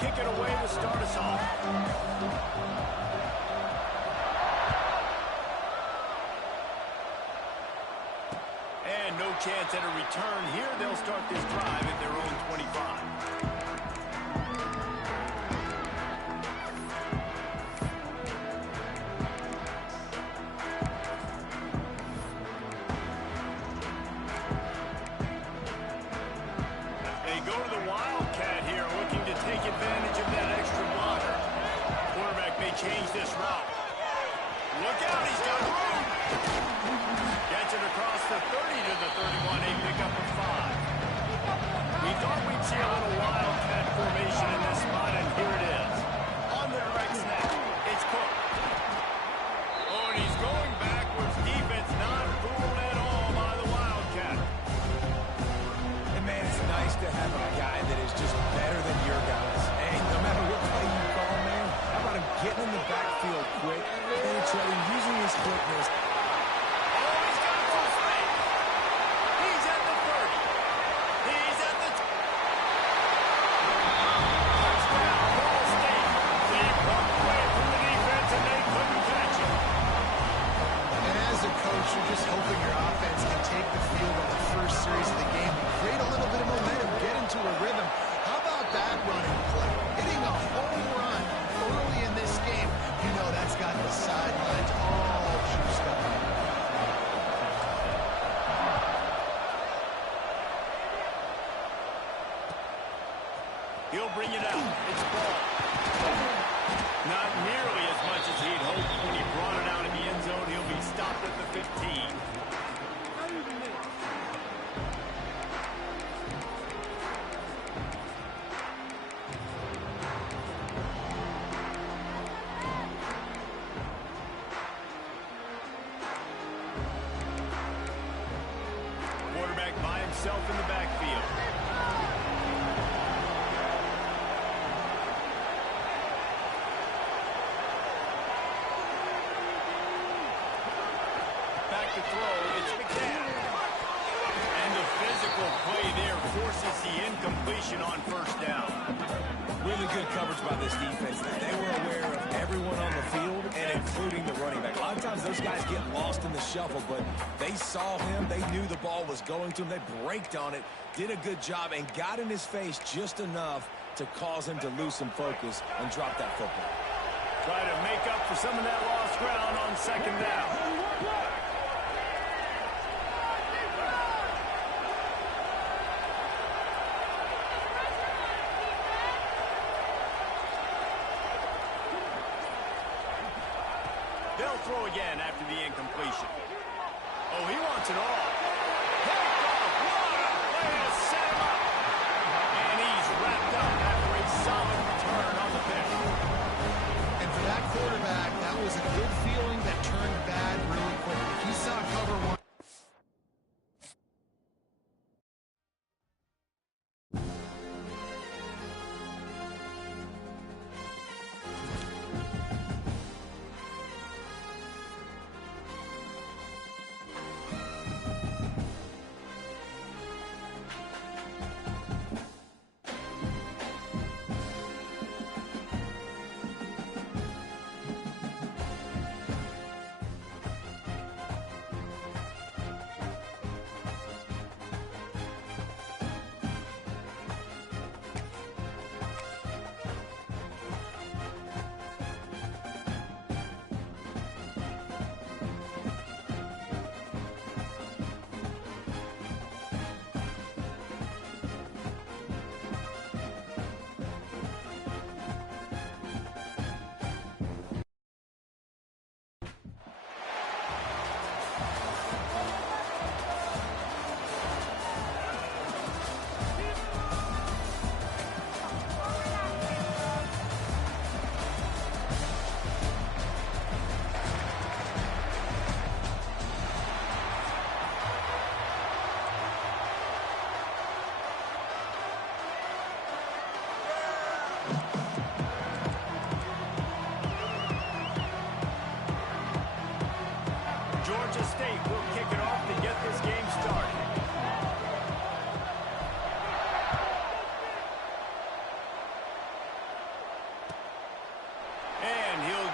kick it away to start us off. And no chance at a return here. They'll start this drive at their own 25. They go to the Wildcat here, looking to take advantage of that extra blocker. Quarterback may change this route. Look out, he's got room. Gets it across the 30 to the 31, a pickup of 5. We thought we'd see a little Wildcat formation in this spot, and here it is. On the direct snap, it's Cook. Oh, and he's going backwards. Defense not fooled at all by the Wildcat. And man, it's nice to have a guy that is just better than your guys. Hey, no matter what play you call, man, how about him getting in the backfield quick, penetrating, using his quickness. Oh, he's got full speed. He's at the 30. He's at the... Touchdown, Ball State. He broke away from the defense, and they couldn't catch him. And as a coach, you're just hoping your offense can take the field on the first series of the game and create a little bit of momentum, get into a rhythm. How about that running play? Hitting a home run early in this game. You know that's got the sidelines all juiced up. He'll bring it out. It's Ball. Not nearly as much as he'd hoped when he brought it out in the end zone. He'll be stopped at the 15. Quarterback by himself in the backfield. Back to throw, it's McCann. And the physical play there forces the incompletion on first down. Really good coverage by this defense. They were aware of everyone on the field, and including the running back. A lot of times those guys get lost in the shuffle, but they saw him. They knew the ball was going to him. They braked on it, did a good job, and got in his face just enough to cause him to lose some focus and drop that football. Try to make up for some of that lost ground on second down. They'll throw again after the incompletion. Oh, he wants it all. Picked off. What a play to set him up. And he's wrapped up after a solid return on the pitch. And for that quarterback, that was a good feeling that turned bad really quickly. He saw cover one.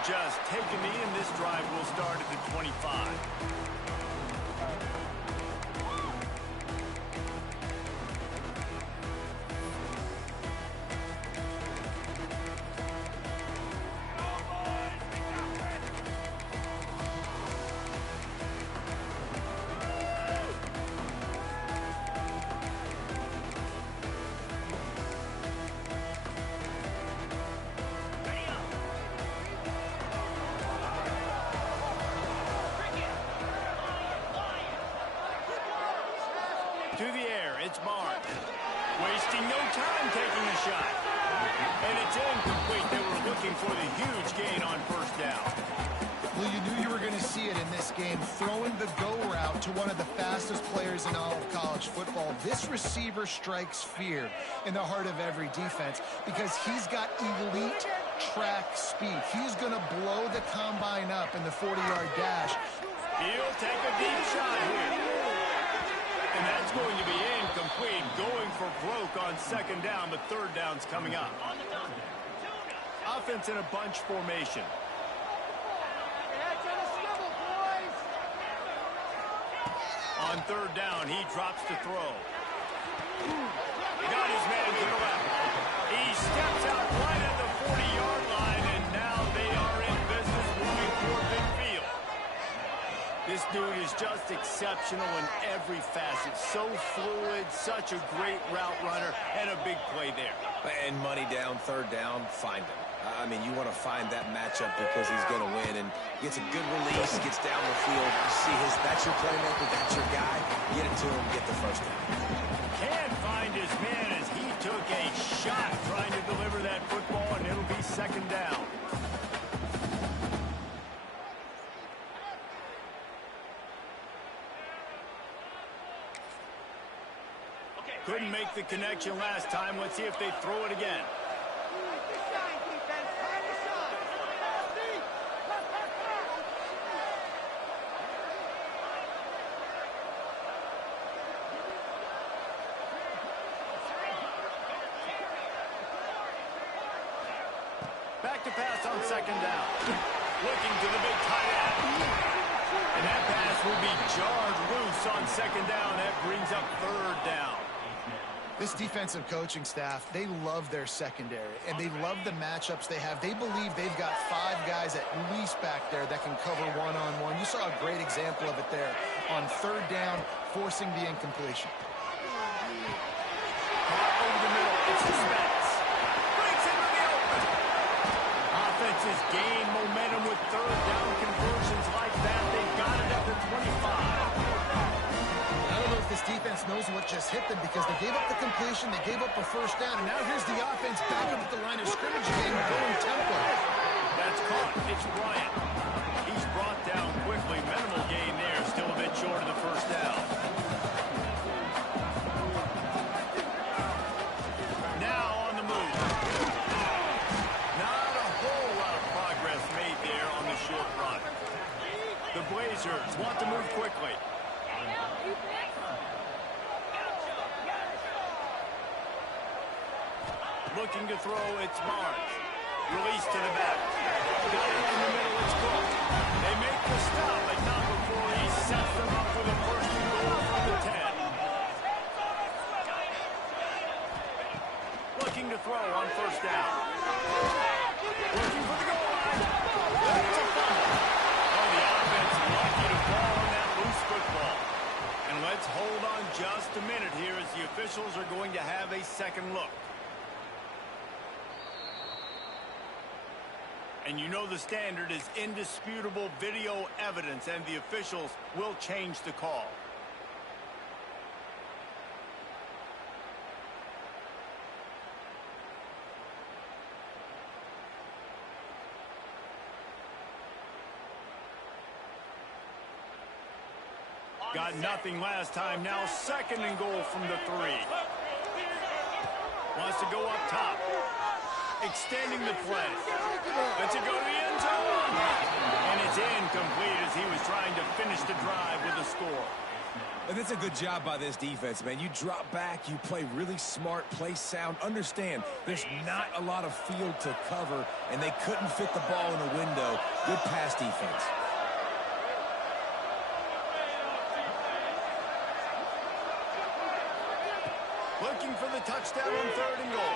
just take a knee, and this drive will start at the 25. To the air, it's Barnes. Wasting no time taking a shot. And it's incomplete. They were looking for the huge gain on first down. Well, you knew you were going to see it in this game. Throwing the go route to one of the fastest players in all of college football. This receiver strikes fear in the heart of every defense because he's got elite track speed. He's going to blow the combine up in the 40-yard dash. He'll take a deep shot here. And that's going to be incomplete, going for broke on second down, but third down's coming up. Offense in a bunch formation. On third down, he drops to throw. Got his man to the left. He steps out right at the 40-yard line, and now they are in business moving toward midfield. This dude is just exceptional in every facet. So fluid, such a great route runner, and a big play there. And money down, third down, find him. I mean, you want to find that matchup because he's going to win, and gets a good release, gets down the field. You see that's your playmaker, that's your guy. Get it to him, get the first down. Can't find his man as he took a shot trying to deliver that football, and it'll be second down. Couldn't make the connection last time. Let's see if they throw it again. Back to pass on second down. Looking to the big tight end. And that pass will be jarred loose on second down. That brings up third down. This defensive coaching staff, they love their secondary, and they love the matchups they have. They believe they've got 5 guys at least back there that can cover one-on-one. You saw a great example of it there on third down, forcing the incompletion. Caught over the middle. It's suspense. Breaks into the open. Offenses gain momentum with third down conversions like that. They've got it at the 25. I don't know if this defense knows what just hit them because they gave up the completion, they gave up a first down, and now here's the offense back up at the line of scrimmage again, going tempo. That's caught. It's Bryant. He's brought down quickly. Minimal gain there. Still a bit short of the first down. Now on the move. Not a whole lot of progress made there on the short run. The Blazers want to move quickly. Looking to throw, it's Barnes. Release to the back. Got it in the middle, it's Cook. They make the stop, but not before he sets them up for the first and goal from the 10. Looking to throw on first down. Looking for the goal line. It's a fumble. Oh, the offense lucky to fall on that loose football. And let's hold on just a minute here as the officials are going to have a second look. And you know the standard is indisputable video evidence, and the officials will change the call. Got nothing last time. Now second and goal from the 3. Wants to go up top. Extending the play. Lets it go to the end zone. And it's incomplete as he was trying to finish the drive with a score. And it's a good job by this defense, man. You drop back, you play really smart, play sound. Understand, there's not a lot of field to cover, and they couldn't fit the ball in a window. Good pass defense. Looking for the touchdown on 3rd and goal.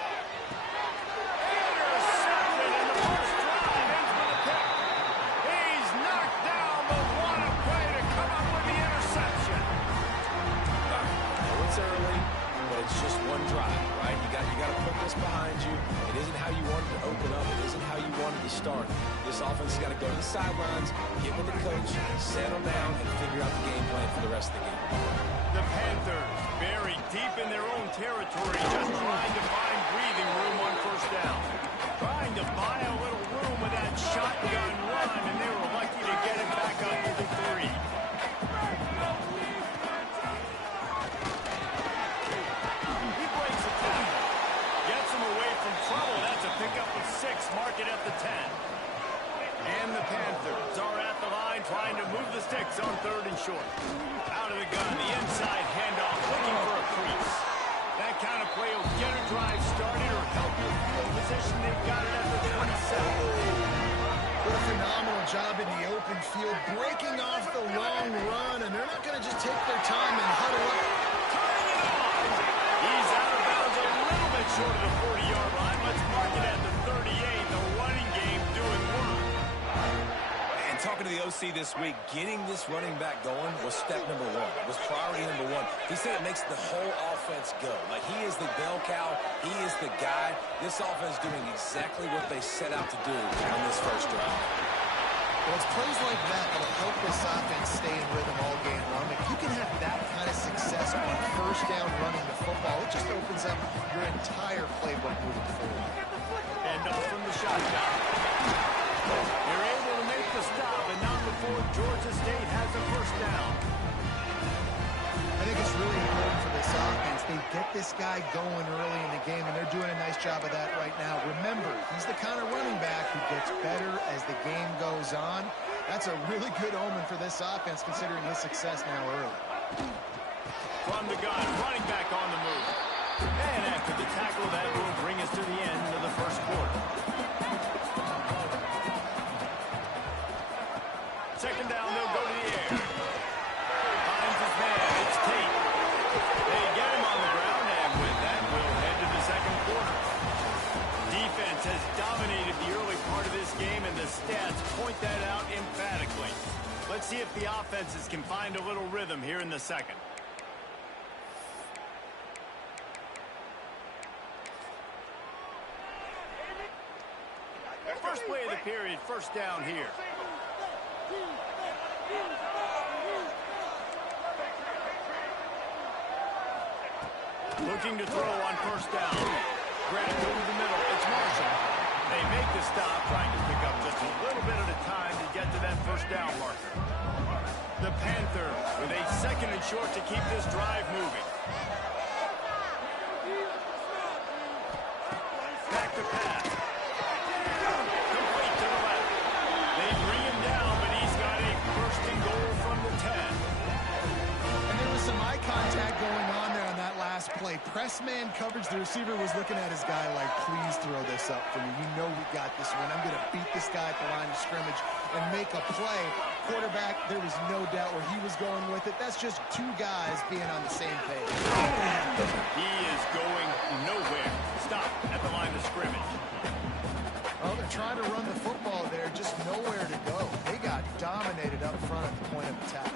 Intercepted in the first drive. Ends with a pick. He's knocked down, but what a play to come up with the interception. It's early, but it's just one drive, right? You got to put this behind you. It isn't how you wanted to open up. It isn't how you wanted to start. This offense has got to go to the sidelines, get with the coach, settle down, and figure out the game plan for the rest of the game. The Panthers buried deep in their own territory, just trying to find breathing room on 1st down. Trying to buy a little room with that shotgun run, and they were lucky to get it back up to the 3. He breaks a tackle. Gets him away from trouble. That's a pickup of 6. Mark it at the 10. And the Panthers are at the line trying to move the sticks on 3rd and short. Out of the gun, the inside handoff, looking for a crease. That kind of play will get a drive started or help your field position. They've got it at the 27. What a phenomenal job in the open field, breaking off the long run, and they're not going to just take their time and huddle up. Tying it on. He's out of bounds a little bit short of the 40-yard line. Let's mark it at the 38. The running game doing work. Talking to the OC this week, getting this running back going was step number 1, was priority number 1. He said it makes the whole offense go. Like, he is the bell cow, he is the guy. This offense doing exactly what they set out to do on this first drive. Well, it's plays like that that will help this offense stay in rhythm all game long. If you can have that kind of success on 1st down running the football, it just opens up your entire playbook moving forward. And off from the shotgun. They're able to make the stop, and not before Georgia State has a 1st down. I think it's really important for this offense. They get this guy going early in the game, and they're doing a nice job of that right now. Remember, he's the kind of running back who gets better as the game goes on. That's a really good omen for this offense, considering his success now early. From the gun, running back on the move. And after the tackle, that will bring us to the end of the 1st quarter. 2nd down, they'll go to the air. Finds his man. It's Tate. They get him on the ground, and with that, we'll head to the 2nd quarter. Defense has dominated the early part of this game, and the stats point that out emphatically. Let's see if the offenses can find a little rhythm here in the 2nd. First play of the period, 1st down here. Looking to throw on 1st down. Grant over the middle. It's Marshall. They make the stop, trying to pick up just a little bit at a time to get to that 1st down marker. The Panthers with a 2nd and short to keep this drive moving. Back to pass. Complete to the left. They bring him down, but he's got a 1st and goal from the 10. And there was some eye contact going on there on that last play. Press man coverage. The receiver was looking at his guy like, please throw this up for me. You know we got this one. I'm going to beat this guy at the line of scrimmage and make a play. Quarterback, there was no doubt where he was going with it. That's just 2 guys being on the same page. He is going nowhere. Stop at the line of scrimmage. Well, they're trying to run the football there, just nowhere to go. They got dominated up front at the point of attack.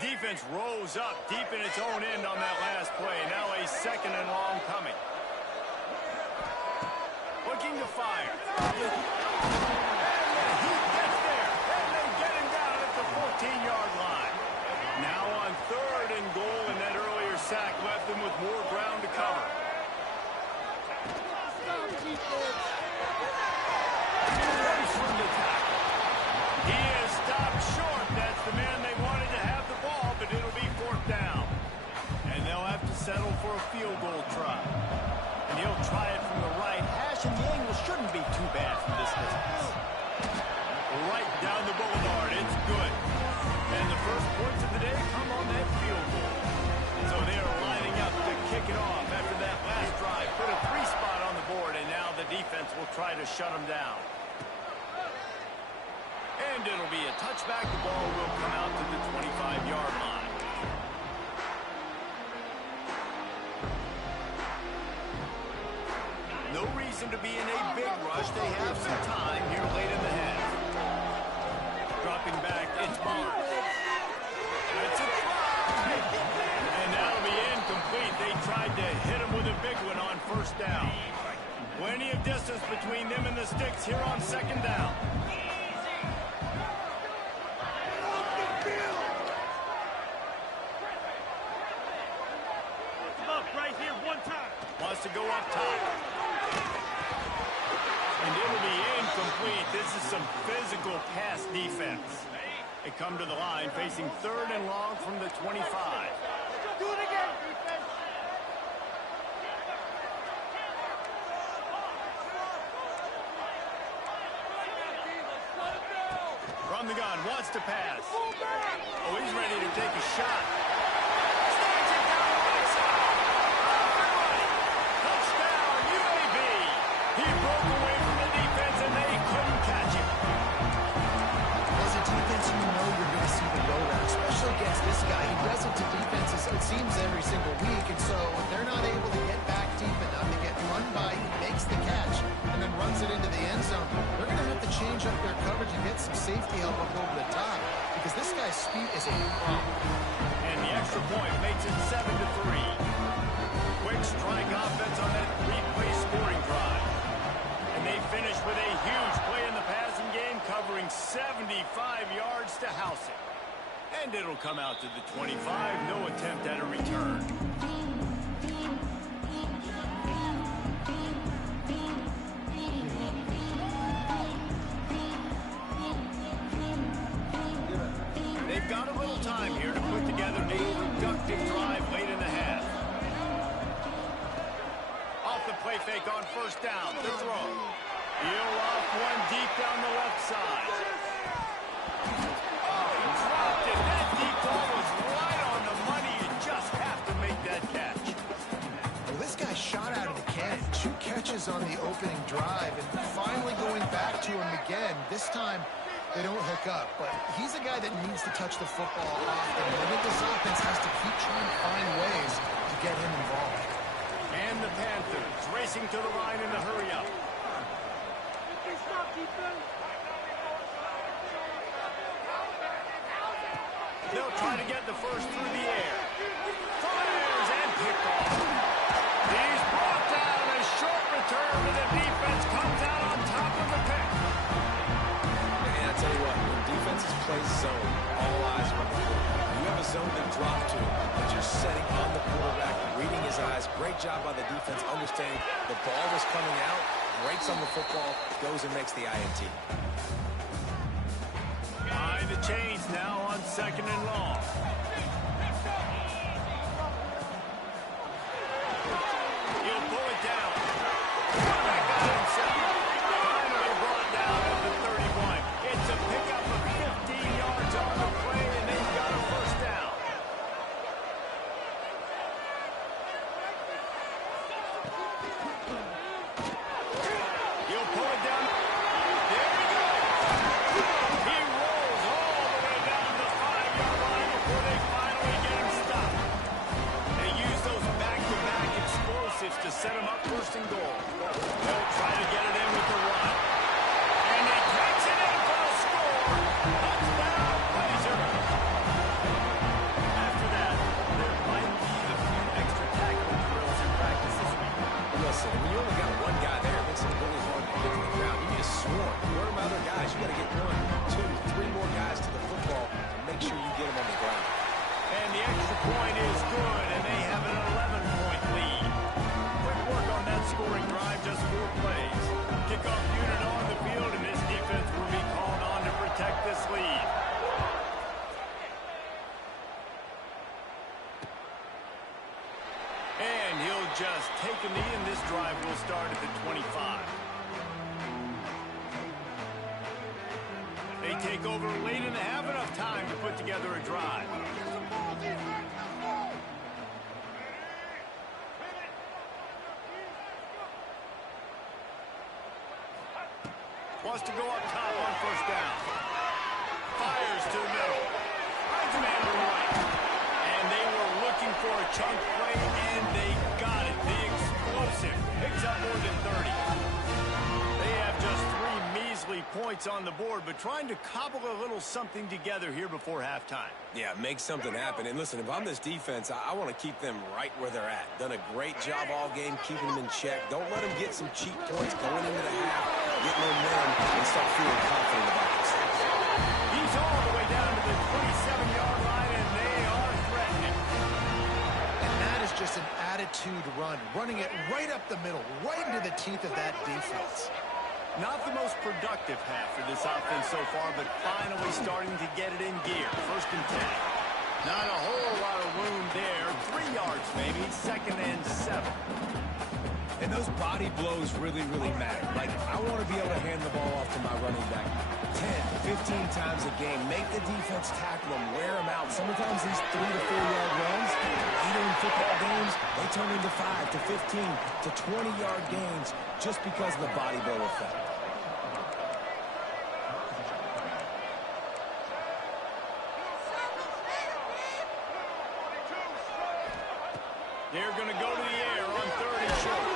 Defense rose up deep in its own end on that last play. Now a 2nd and long coming. Looking to fire. And the heat gets there. And they get him down at the 14-yard line. Now on 3rd and goal, and that earlier sack left them with more ground to cover. Runs from the tackle. He is stopped short. That's the man they wanted to have the ball, but it'll be 4th down. And they'll have to settle for a field goal try. And he'll try it from the right hash, and the angle shouldn't be too bad from this distance. Right down the boulevard. It's good. And the first points of the day come on that field goal. So they are lining up to kick it off after that last drive. Put a 3-spot on the board, and now the defense will try to shut them down. And it'll be a touchback. The ball will come out to the 25-yard line. No reason to be in a big rush. They have some time here late in the half. Dropping back, it's Barnes. That's a try. And that'll be incomplete. They tried to hit him with a big one on first down. Plenty of distance between them and the sticks here on second down. Right here, one time. Wants to go up top. And it'll be incomplete. This is some physical pass defense. They come to the line facing 3rd and long from the 25. Do it again, defense. From the gun, wants to pass. Oh, he's ready to take a shot. Touchdown, UAB. He broke away from the defense, and they couldn't catch him. As a defense, you know you're going to see the go-round, especially against this guy. He does it to defenses, it seems, every single week, and so if they're not able to get back deep enough to get run by, he makes the catch and then runs it into the end zone. They're going to have to change up their coverage and get some safety help up over the top because this guy's speed is a problem. And the extra point makes it 7-3. Quick strike offense on that 3-play scoring drive. And they finish with a huge play in the passing game, covering 75 yards to house it. And it'll come out to the 25. No attempt at a return. They've got a little time here to put together a productive drive late in the half. Off the play fake on first down. The throw. He'll off one deep down the left side. Oh, he dropped it. That deep ball was right on the money. You just have to make that catch. Well, this guy shot out of the cannon. 2 catches on the opening drive, and finally going back to him again. This time, they don't hook up, but he's a guy that needs to touch the football often. And I think this offense has to keep trying to find ways to get him involved. And the Panthers racing to the line in the hurry-up. Stop, defense. They'll try to get the first through the air. Fires and picked off. He's brought down. A short return, and the defense comes out on top of the pick. And I tell you what, when defenses play zone, all eyes are on the quarterback. You have a zone to drop to, but you're setting on the quarterback, reading his eyes. Great job by the defense, understanding the ball was coming out, breaks on the football, goes and makes the INT. Behind the chains now on 2nd and long. He'll pull it down. Quarterback got himself. Finally brought down at the 31. It's a pickup of 15 yards on the play, and they've got a first down. He'll pull it down. There he goes. He rolls all the way down the 5-yard line before they finally get him stopped. They use those back-to-back explosives to set him up 1st and goal. They'll try to get it in with the run. And he takes it in for a score. Touchdown, Blazer. After that, there might be a few extra tackling drills in practice this week. Listen, when you only got one guy there, it makes it really hard to get to the ground. You need a swarm. Where are my other guys? You got to get 1, 2, 3 more guys to the football and make sure you get them on the ground. And the extra point is good, and they have an 11-point lead. Quick work on that scoring drive, just 4 plays. Kickoff unit on the field, and this defense will be called on to protect this lead. And he'll just take a knee, and this drive will start at the 25. take over late in the half, enough time to put together a drive. Wants to go up top on first down. Fires to the middle. Finds a man on the right. And they were looking for a chunk play, and they got it. The explosive picks up more than 30. They have just 3 measly points on the board, but trying to cobble a little something together here before halftime. Yeah, make something happen. And listen, if I'm this defense, I want to keep them right where they're at. Done a great job all game keeping them in check. Don't let them get some cheap points going into the half, get momentum, and start feeling confident about themselves. He's all the way down to the 27-yard line, and they are threatening. And that is just an attitude run, running it right up the middle, right into the teeth of that defense. Not the most productive half for this offense so far, but finally starting to get it in gear. First and 10. Not a whole lot of room there. 3 yards maybe, second and 7. And those body blows really, really matter. Like, I want to be able to hand the ball off to my running back 10, 15 times a game. Make the defense tackle them, wear them out. Sometimes these 3 to 4 yard runs, later in football games, they turn into 5 to 15 to 20-yard gains just because of the body blow effect. They're going to go to the air on 3rd and short.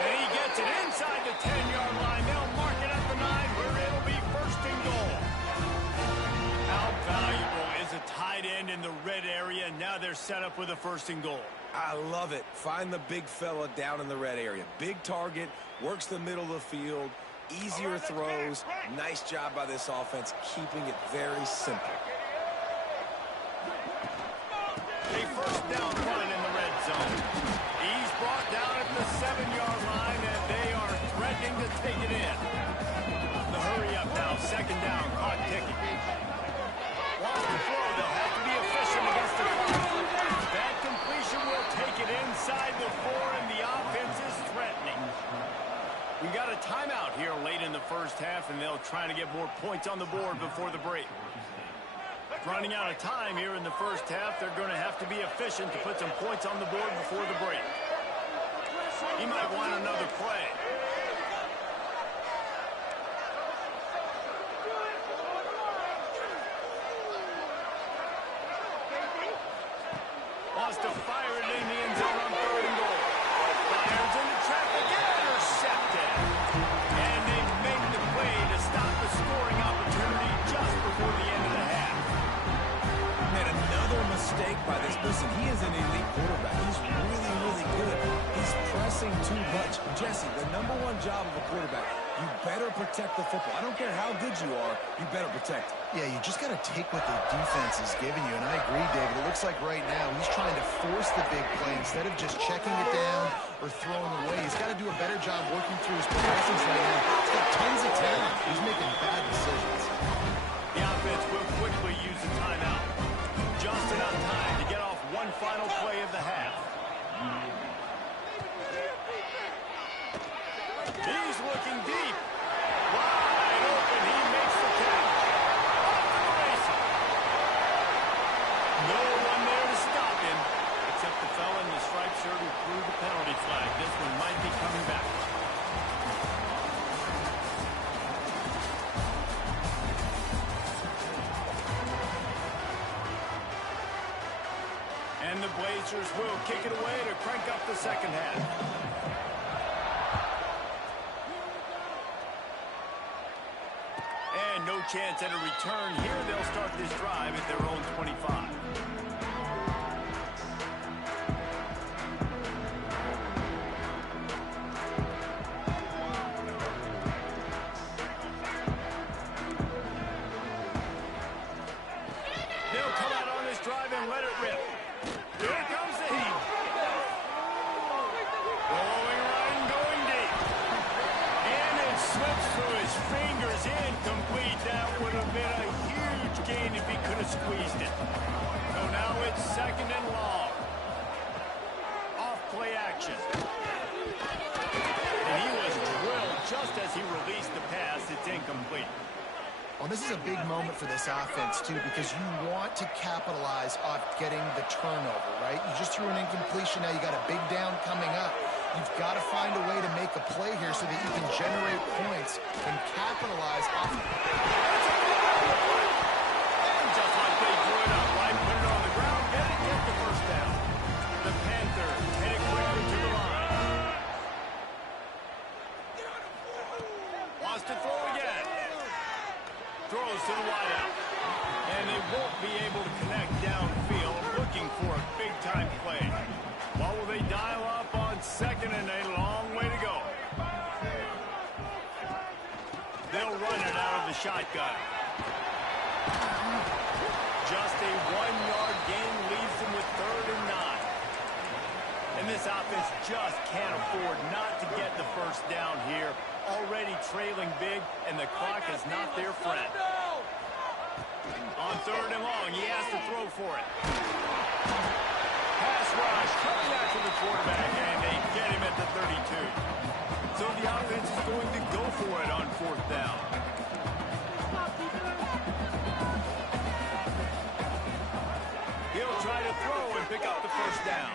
And he gets it inside the 10-yard line. They'll mark it at the 9 where it'll be first and goal. How valuable is a tight end in the red area? And now they're set up with a first and goal. I love it. Find the big fella down in the red area. Big target, works the middle of the field, easier throws. Nice job by this offense, keeping it very simple. A first down run in the red zone. He's brought down at the 7-yard line, and they are threatening to take it in. The hurry up now, second down, clock ticking. Wants to throw, they'll have to be efficient against the clock. That completion will take it inside the 4, and the offense is threatening. We got a timeout here late in the first half, and they'll try to get more points on the board before the break. Running out of time here in the first half. They're going to have to be efficient to put some points on the board before the break. He might want another play. Wants to fire it in the end zone on 3rd and goal. Fires into traffic and intercepted. And they make the play to stop the scoring opportunity just before the end of the half. And another mistake by this. Listen, he is an elite quarterback. He's really, really good. He's pressing too much. Jesse, the #1 job of a quarterback, you better protect the football. I don't care how good you are, you better protect it. Yeah, you just got to take what the defense is giving you. And I agree, David. It looks like right now he's trying to force the big play instead of just checking it down or throwing away. He's got to do a better job working through his progressions right now. He's got tons of talent. He's making bad decisions. The offense will quickly use the timeout. Just enough time to get off one final play of the half. He's looking deep. Wide open. He makes the catch. Off to the races. No one there to stop him, except the fella in the striped shirt who threw the penalty flag. This one might be coming back. And the Blazers will kick it away to crank up the second half. And no chance at a return here. They'll start this drive at their own 25. They'll come out on this drive and let it rip. Here comes the heat. Going right and going deep. And it slips through his fingers, incomplete. That would have been a huge gain if he could have squeezed it. So now it's second and long. Off play action. And he was drilled just as he released the pass. incomplete. Well, this is a big moment for this offense, too, because you want to capitalize off getting the turnover, right? You just threw an incompletion. Now you got a big down coming up. You've got to find a way to make a play here so that you can generate points and capitalize off. And just like they drew it up, right? Put it on the ground, get the first down. The Panthers headed quickly to the line. Wants to throw again. Throws to the wideout. And they won't be able to connect downfield, looking for a big-time play. What will they dial up on second and a long way to go? They'll run it out of the shotgun. Just a 1-yard gain leaves them with 3rd and 9. And this offense just can't afford not to get the first down here. Already trailing big, and the clock is not their friend. On 3rd and long, he has to throw for it. Pass rush, coming after the quarterback, and they get him at the 32. So the offense is going to go for it on 4th down. He'll try to throw and pick up the first down.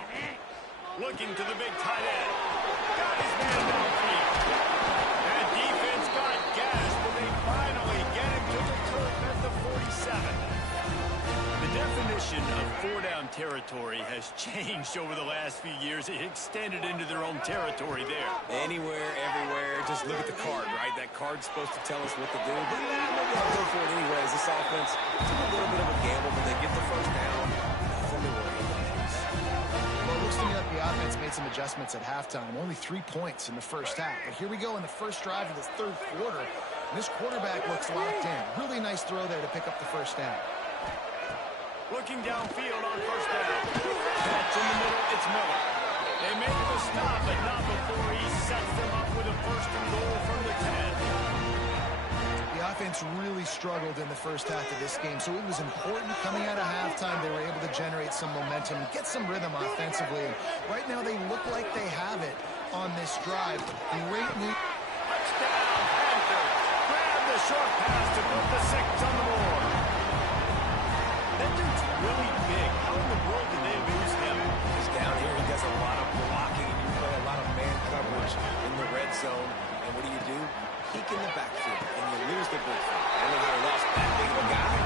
Looking to the big tight end. Got his man downfield. And defense got gas, but they finally get him to the turf at the 47. The definition of 4-down territory has changed over the last few years. It extended into their own territory there. Anywhere, everywhere. Just look at the card, right? That card's supposed to tell us what to do. But maybe I'll go for it anyways. This offense took a little bit of a gamble, but they get the first down. Nothing to worry about. Well, it looks to me like the offense made some adjustments at halftime. Only 3 points in the first half. But here we go in the first drive of this 3rd quarter. And this quarterback looks locked in. Really nice throw there to pick up the first down. Looking downfield on 1st down. Catch in the middle, it's Miller. They make the stop, but not before he sets them up with a 1st and goal from the 10. The offense really struggled in the first half of this game, so it was important coming out of halftime. They were able to generate some momentum and get some rhythm offensively. And right now they look like they have it on this drive. Great news. Touchdown, Panthers. Grab the short pass to put the 6 on the board. That dude's really big. How in the world did they lose him? He's down here. He does a lot of blocking. You play a lot of man coverage in the red zone. And what do? Peek in the backfield, and you lose the big field. I don't know how he lost that big of a guy.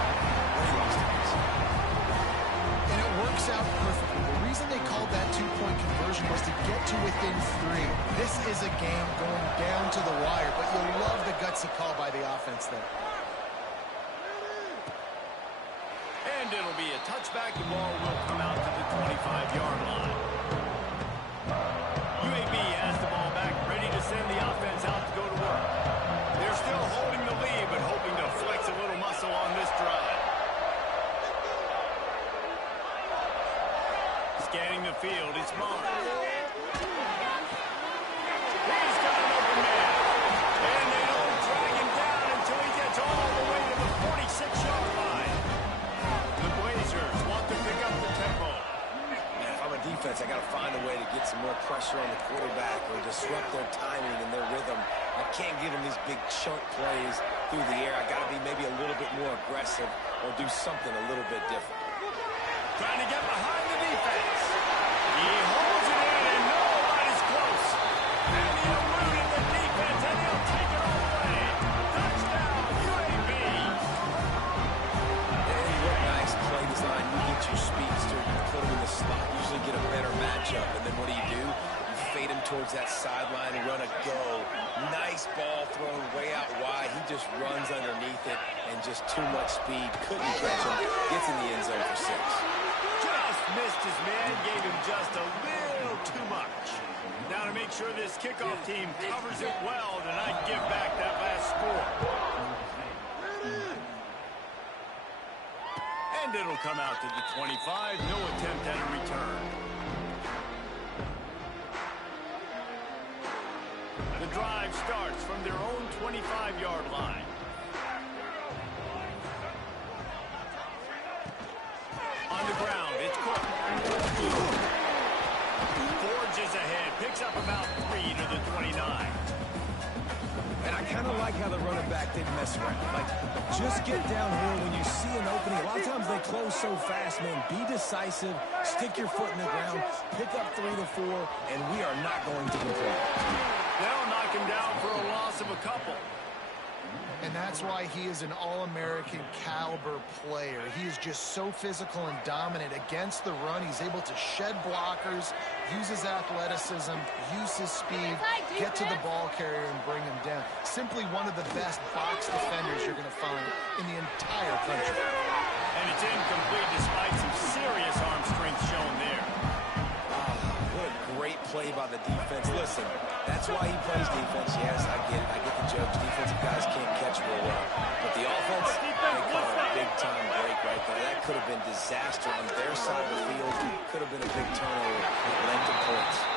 But he lost it. And it works out perfectly. The reason they called that 2-point conversion was to get to within 3. This is a game going down to the wire, but you'll love the gutsy call by the offense there. And it'll be a touchback. The ball will come out to the 25-yard line. UAB has the ball back, ready to send the offense out to go to work. They're still holding the lead, but hoping to flex a little muscle on this drive. Scanning the field, it's Barnes. He's got an open man. And they don't drag him down until he gets all the way to the 46-yard line. The Blazers want to pick up the tempo. Man, if I'm a defense, I got to find a way to get some more pressure on the quarterback or disrupt their timing and their rhythm. I can't give them these big chunk plays through the air. I got to be maybe a little bit more aggressive or do something a little bit different. Trying to get behind the defense. He holds it in, and nobody's close. And he eluded the defense, and he'll take it all the way. Touchdown, UAB. And you look nice, play design. You get your speedster, you put him in the slot, usually get a better matchup. And then what do? You fade him towards that sideline and run a go. Nice ball thrown way out wide. He just runs underneath it and just too much speed. Couldn't catch him. Gets in the end zone for 6. Just missed his man, gave him just a little too much. Now to make sure this kickoff team covers it well, then I'd give back that last score. And it'll come out to the 25. No attempt at a return. The drive starts from their own 25-yard line. On the ground, it's Cook. Forges ahead, picks up about 3 to the 29. And I kind of like how the running back didn't mess around. Like, just get downhill when you see an opening. A lot of times they close so fast, man. Be decisive, stick your foot in the ground, pick up 3 to 4, and we are not going to complain. They'll knock him down for a loss of a couple. And that's why he is an All-American caliber player. He is just so physical and dominant against the run. He's able to shed blockers, use his athleticism, use his speed, get to the ball carrier and bring him down. Simply one of the best box defenders you're going to find in the entire country. And it's incomplete despite some serious arm strength shown there. What a great play by the defense. Listen, that's why he plays defense. Yes, I get it. I get the jokes. Defensive guys can't catch real well. But the offense, they caught a big-time break right there. That could have been disaster on their side of the field. Could have been a big turnover that led to points.